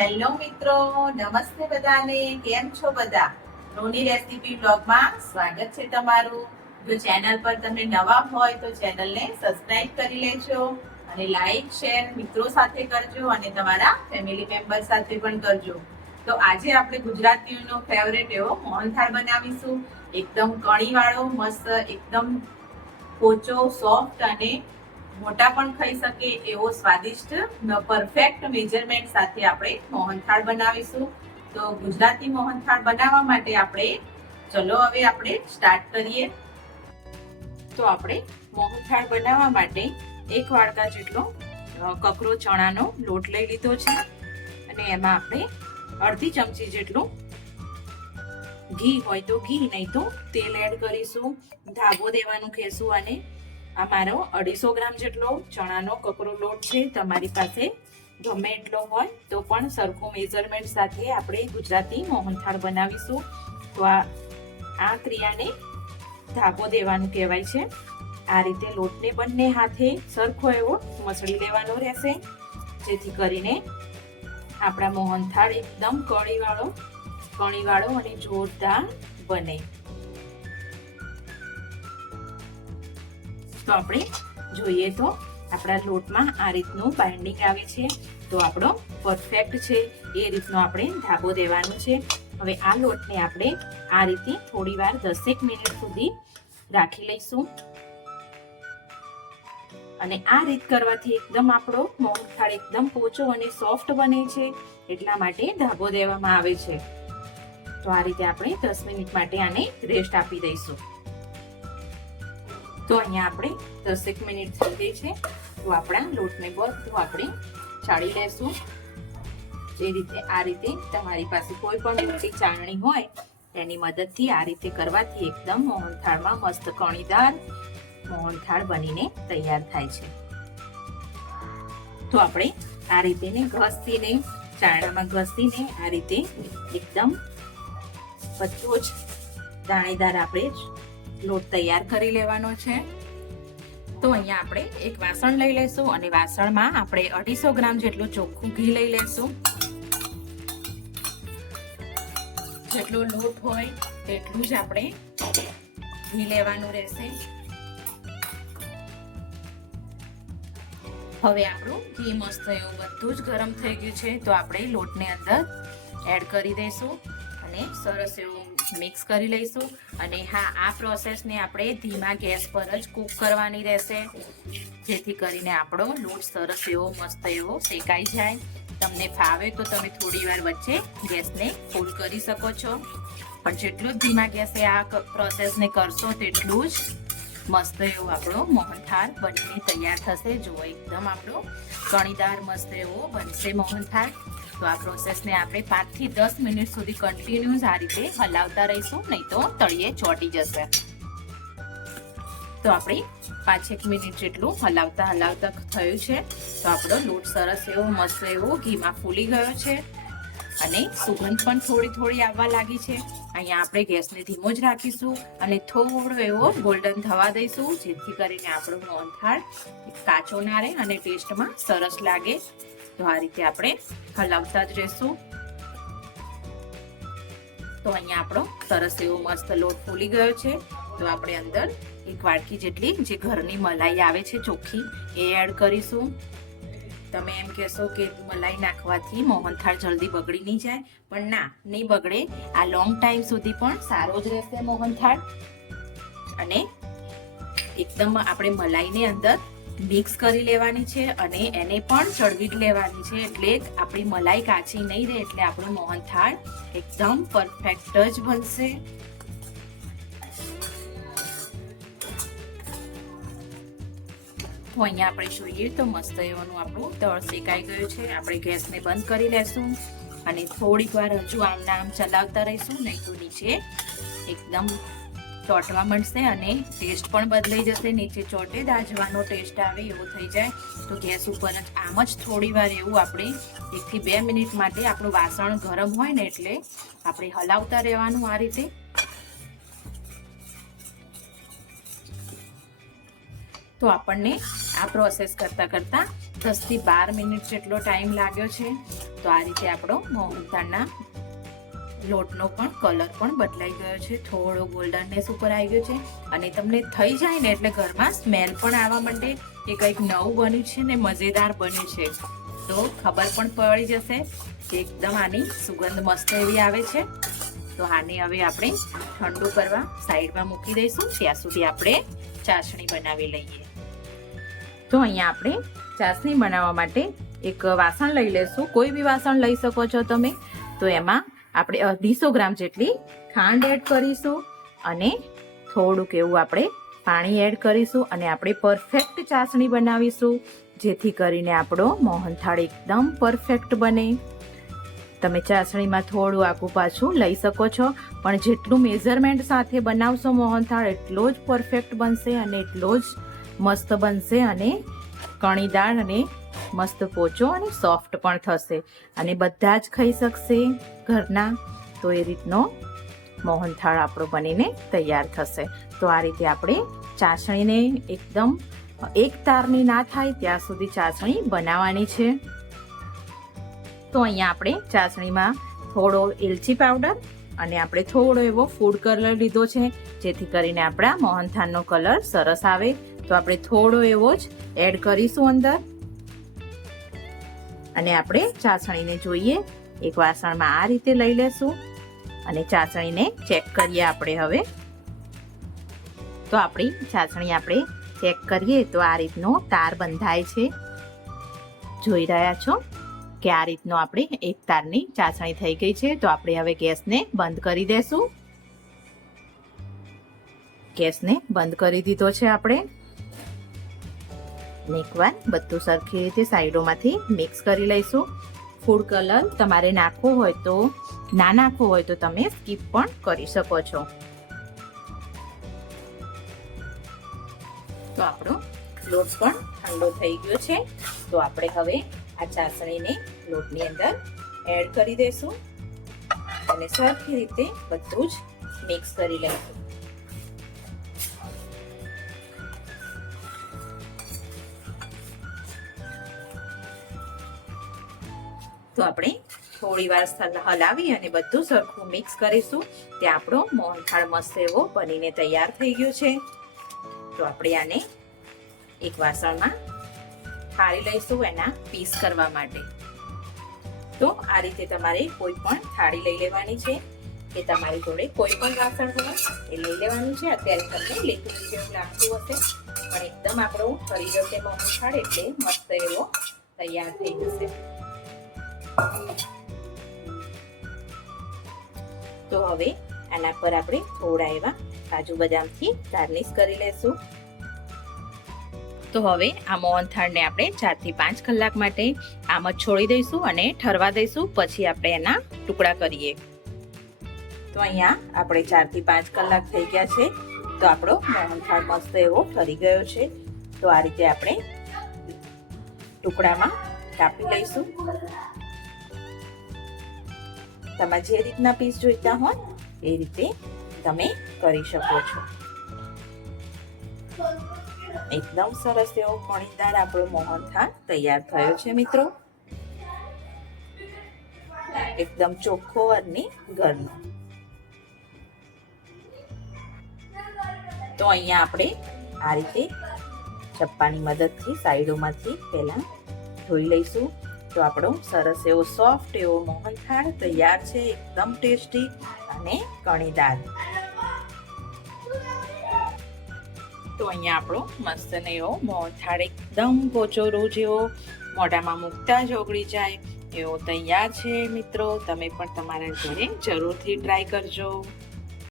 Hello મિત્રો, નમસ્તે બધાને. કેમ છો બધા? રોની રેસીપી બ્લોગમાં સ્વાગત છે તમારું. જો ચેનલ પર તમે નવા હોય તો ચેનલને સબસ્ક્રાઇબ કરી લેજો અને લાઈક શેર મિત્રો સાથે કરજો અને તમારા ફેમિલી મેમ્બર સાથે પણ કરજો. તો આજે આપણે ગુજરાતીઓનો ફેવરેટ એવો મોહનથાળ બનાવીશું. એકદમ કણીવાળો, મસ્ત, એકદમ પોચો, સોફ્ટ અને મોટા પણ ખાઈ શકે એવો સ્વાદિષ્ટ પરફેક્ટ મેજરમેન્ટ સાથે આપણે મોહનથાળ બનાવીશું. તો ગુજરાતી મોહનથાળ બનાવવા માટે ચલો હવે આપણે સ્ટાર્ટ કરીએ. તો આપણે મોહનથાળ બનાવવા માટે 1 વાડકા જેટલો કકરો ચણાનો લોટ લઈ લીધો છે અને એમાં આપણે અડધી ચમચી જેટલું ઘી હોય તો ઘી, નહીં તો તેલ એડ કરીશું. ધાબો દેવાનું કહેશું અને આ મારો 250 ગ્રામ જેટલો ચણાનો કકરો લોટ છે. તમારી પાસે ગમે એટલો હોય તો પણ સરખું મેઝરમેન્ટ સાથે આપણે ગુજરાતી મોહનથાળ બનાવીશું. તો આ ક્રિયાને ધાબો દેવાનું કહેવાય છે. આ રીતે લોટને બંને હાથે સરખો એવો મસળી લેવાનો રહેશે, જેથી કરીને આપણા મોહનથાળ એકદમ કણીવાળો અને જોરદાર બને. તો આપણે જોઈએ તો આપણા લોટમાં આ રીતનું બાઇન્ડિંગ આવે છે, તો આપણો પરફેક્ટ છે. એ રીતનો આપણે ધાબો દેવાનો છે. હવે આ લોટને આપણે આ રીતે થોડી વાર 10 મિનિટ સુધી રાખી લઈશું અને આ રીત કરવાથી એકદમ આપણો મોહનથાળ એકદમ પોચો અને સોફ્ટ બને છે. એટલા માટે ધાબો દેવામાં આવે છે. તો આ રીતે આપણે 10 મિનિટ માટે આને રેસ્ટ આપી દઈશું. તો અહીંયા આપણે 10 મિનિટ થઈ ગઈ છે. તો આપણા લોટને બધું આપણે ચાળી લેશું. જે રીતે આ રીતે તમારી પાસે કોઈ પણ મોટી ચાળણી હોય એની મદદથી આ રીતે કરવાથી એકદમ મોહનથાળમાં મસ્ત કણીદાર મોહનથાળ બનીને તૈયાર થાય છે. તો આપણે આ રીતે ચાળણામાં ઘસીને આ રીતે એકદમ બધો જ દાણેદાર આપણે લોટ તૈયાર કરી લેવાનો છે. તો અહીંયા આપણે એક વાસણ લઈ લેશું અને વાસણમાં આપણે 250 ગ્રામ જેટલું ચોખ્ખું ઘી લઈ લેશું. જેટલો લોટ હોય તેટલું જ આપણે ઘી લેવાનું રહેશે. હવે આપણું ઘી મસ્ત એવું બધું જ ગરમ થઈ ગયું છે. તો આપણે લોટને અંદર એડ કરી દઈશું અને સરસ એવું મિક્સ કરી લઈશું. અને હા, આ પ્રોસેસને આપણે ધીમા ગેસ પર જ કૂક કરવાની રહેશે, જેથી કરીને આપણો લોટ સરસ એવો મસ્ત એવો શેકાઈ જાય. તમને ફાવે તો તમે થોડી વાર વચ્ચે ગેસને ફૂલ કરી શકો છો, પણ જેટલું જ ધીમા ગેસે આ પ્રોસેસને કરશો તેટલું જ મસ્ત એવો આપણો મોહનથાળ બનીને તૈયાર થશે. જો એકદમ આપણો કણીદાર મસ્ત એવો બનશે મોહનથાળ. તો આ પ્રોસેસને આપણે 5 થી 10 મિનિટ સુધી કન્ટિન્યુઅસ આ રીતે હલાવતા રહીશું, નહીં તો તળિયે ચોંટી જશે. તો આપણે 5-1 મિનિટ જેટલું હલાવતા થયું છે. તો આપણો લોટ સરસ એવો મસ્ત એવો ઘીમાં ફૂલી ગયો છે અને સુગંધ પણ થોડી આવવા લાગી છે. અહીંયા આપણે ગેસને ધીમો જ રાખીશું અને થોડો એવો ગોલ્ડન થવા દઈશું, જેથી કરીને આપણો મોહનથાળ કાચો ના રહે અને ટેસ્ટમાં સરસ લાગે. તો આ રીતે આપણે હલાવતા જ રહેશું. તો અહીંયા આપણો સરસ એવો મસ્ત લોટ ફૂલી ગયો છે. તો આપણે અંદર 1 વાડકી જેટલી જે ઘરની મલાઈ આવે છે ચોખ્ખી એ એડ કરીશું. તમે એમ કહેશો કે મલાઈ નાખવાથી મોહનથાળ જલ્દી બગડી નહીં જાય, પણ ના, નહીં બગડે. આ લોંગ ટાઈમ સુધી પણ સારો જ રહેશે મોહનથાળ. અને એકદમ આપણે મલાઈને અંદર મિક્સ કરી લેવાની છે અને એને પણ ચડવી જ લેવાની છે, એટલે આપણી મલાઈ કાચી નહીં રહે, એટલે આપણો મોહનથાળ એકદમ પરફેક્ટ જ બનશે. તો અહીંયા આપણે જોઈએ તો મસ્ત એવાનું આપણું તળ શેકાઈ ગયું છે. આપણે ગેસને બંધ કરી લેશું અને થોડીક વાર હજુ આમ ચલાવતા રહીશું, નહીં તો નીચે એકદમ ચોંટવા મળશે અને ટેસ્ટ પણ બદલાઈ જશે. નીચે ચોંટે દાજવાનો ટેસ્ટ આવે એવો થઈ જાય. તો ગેસ ઉપર જ આમ જ થોડી વાર એવું આપણે 1 થી 2 મિનિટ માટે આપણું વાસણ ગરમ હોય ને એટલે આપણે હલાવતા રહેવાનું આ રીતે. તો આપણને આ પ્રોસેસ કરતાં 10 થી 12 મિનિટ જેટલો ટાઈમ લાગ્યો છે. તો આ રીતે આપણો મોહનથાળના લોટનો પણ કલર પણ બદલાઈ ગયો છે, થોડો ગોલ્ડનનેસ ઉપર આવી ગયો છે. અને તમને થઈ જાય ને એટલે ઘરમાં સ્મેલ પણ આવવા માંડે કે કંઈક નવું બન્યું છે ને મજેદાર બન્યું છે. તો ખબર પણ પડી જશે કે એકદમ આની સુગંધ મસ્ત એવી આવે છે. તો આને હવે આપણે ઠંડુ કરવા સાઈડમાં મૂકી દઈશું. ત્યાં સુધી આપણે ચાસણી બનાવી લઈએ. તો અહીંયા આપણે ચાસણી બનાવવા માટે એક વાસણ લઈ લઈશું. કોઈ બી વાસણ લઈ શકો છો તમે. તો એમાં આપણે 250 ગ્રામ જેટલી ખાંડ એડ કરીશું અને થોડુંક એવું આપણે પાણી એડ કરીશું અને આપણે પરફેક્ટ ચાસણી બનાવીશું, જેથી કરીને આપણો મોહનથાળ એકદમ પરફેક્ટ બને. તમે ચાસણીમાં થોડું આગું પાછું લઈ શકો છો, પણ જેટલું મેઝરમેન્ટ સાથે બનાવશો મોહનથાળ એટલો જ પરફેક્ટ બનશે અને એટલો જ મસ્ત બનશે અને કણીદાર અને મસ્ત પોચો અને સોફ્ટ પણ થશે અને બધા જ ખાઈ શકશે ઘરના. તો એ રીતનો મોહનથાળ આપણો બનીને તૈયાર થશે. તો આ રીતે આપણે ચાસણીને એકદમ એક તારની ના થાય ત્યાં સુધી ચાસણી બનાવવાની છે. તો અહીંયા આપણે ચાસણીમાં થોડો એલચી પાવડર અને આપણે થોડો એવો ફૂડ કલર લીધો છે, જેથી કરીને આપણા મોહનથાળનો કલર સરસ આવે. તો આપણે થોડો એવો જ એડ કરીશું અંદર અને આપણે ચાસણીને જોઈએ એક વાસણમાં આ રીતે લઈ લેશું અને ચાસણીને ચેક કરીએ આપણે હવે. તો આપણી ચાસણી આપણે ચેક કરીએ તો આ રીતનો તાર બંધાય છે. જોઈ રહ્યા છો કે આ રીતનો આપણે એક તારની ચાસણી થઈ ગઈ છે. તો આપણે હવે ગેસને બંધ કરી દેશું. ગેસને બંધ કરી દીધો છે આપણે. એકવાર બધું સરખી રીતે સાઈડોમાંથી મિક્સ કરી લઈશું. ફૂડ કલર તમારે નાખવો હોય તો ના નાખવો હોય તો તમે સ્કીપ પણ કરી શકો છો. તો આપણો લોટ પણ ઠંડો થઈ ગયો છે. તો આપણે હવે આ ચાસણીને લોટની અંદર એડ કરી દઈશું અને સરખી રીતે બધું જ મિક્સ કરી લઈશું. તો આપણે થોડી વાર હલાવી અને બધું સરખું મિક્સ કરીશું. ત્યાં આપણો મોહનથાળ મસ્ત એવો બનીને તૈયાર થઈ ગયો છે. તો આપણે આને એક વાસણમાં થાળી લઈશું એના પીસ કરવા માટે. તો આ રીતે તમારે કોઈ પણ થાળી લઈ લેવાની છે કે તમારી જોડે કોઈ પણ વાસણ હોય એ લઈ લેવાનું છે. અત્યારે તમને લીકુડ જેવું લાગતું હશે, પણ એકદમ આપણો ફરી જશે મોહનથાળ એટલે મસ્ત એવો તૈયાર થઈ જશે. તો હવે આના પર આપણે થોડા એવા કાજુ બદામથી ગાર્નિશ કરી લેશું. તો હવે આ મોહનથાળને આપણે 4 થી 5 કલાક માટે આમ જ છોડી દઈશું અને ઠરવા દઈશું. પછી આપણે એના ટુકડા કરીએ. તો અહીંયા આપણે 4 થી 5 કલાક થઈ ગયા છે. તો આપણો મોહનથાળ મસ્ત એવો ઠરી ગયો છે. તો આ રીતે આપણે ટુકડામાં કાપી લઈશું. તમારે જે રીતના પીસ જોઈતા હોય એ રીતે તમે કરી શકો છો. એકદમ સરસ એવો કણીદાર આપણો મોહનથાળ તૈયાર થયો છે મિત્રો. એકદમ ચોખ્ખો અને ઘરનો. તો અહીંયા આપણે આ રીતે ચપ્પાની મદદથી સાઈડોમાંથી પહેલા ધોઈ લઈશું. તો આપણો સરસ એવો સોફ્ટ એવો મોહનથાળ તૈયાર છે, એકદમ ટેસ્ટી અને કણીદાર. તો અહીંયા આપણો મસ્ત ને એવો મોહનથાળ એકદમ પોચો રૂ જેવો મોઢામાં મૂકતા જ ઓગળી જાય એવો તૈયાર છે મિત્રો. તમે પણ તમારા ઘરે જરૂરથી ટ્રાય કરજો.